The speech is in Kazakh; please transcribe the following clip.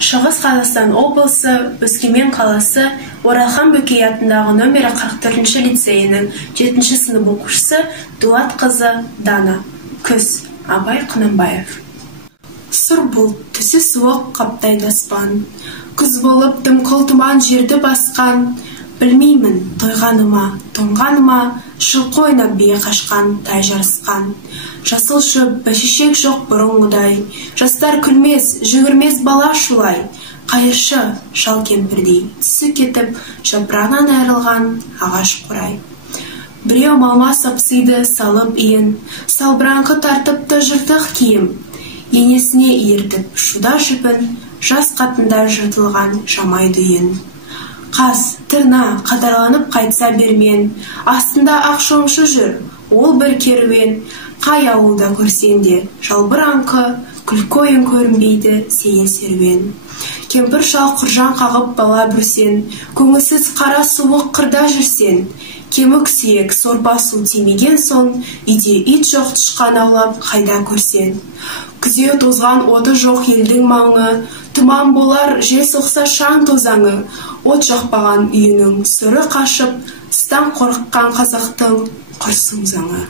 Шығыс Қазақстан облысы, Өскемен қаласы, Оралхан Бөкей атындағы нөмірі 44-ші лицейінің 7-ші сынып оқушысы Дулат қызы Дана. Күз. Абай Құнанбаев. Сұр бұлт, түсі суық қаптайды аспан. Күз болып дымқыл тұман жерді басқан. Білмеймін, тойғаныма, тоңғаныма, жылқы ойнап бие қашқан, тай жарысқан. Жасыл шөп, бәшешек жоқ бұрынғыдай. Жастар күлмес, жүгірмес бала шулай. Қайыршы, шал кемпірдей, түсі кетіп, жапырағынан айрылған ағаш қурай. Біреу малма сапсиды салып иін, салбыраңқы тартыпты жыртық киім. Енесіне иіртіп шуда жіпін, жас қатында жыртылған жамай дүйін. Қаз, тырна, қатарланып қайтса бермен, астында ақ шоңшы жүр, ол бір керуен. Қай ауылда көрсенде, жалбыраңқы, күлкі ойын көрінбейді сейіл серуен. Кемпір шал құржан қағып бала бүрсен, көңілсіз қара суық қырда жүрсен. Кемік сүйек сорпа су тимеген соң, үйде ит жоқ тышқан аулап қайда көрсен. Күзе тозған оты жоқ елдің маңы, тұман болар жел соқса шаң тозаңы. От жақпаған үйінің сүрі қашып, стан қорыққан қазақтың құрсын заңы.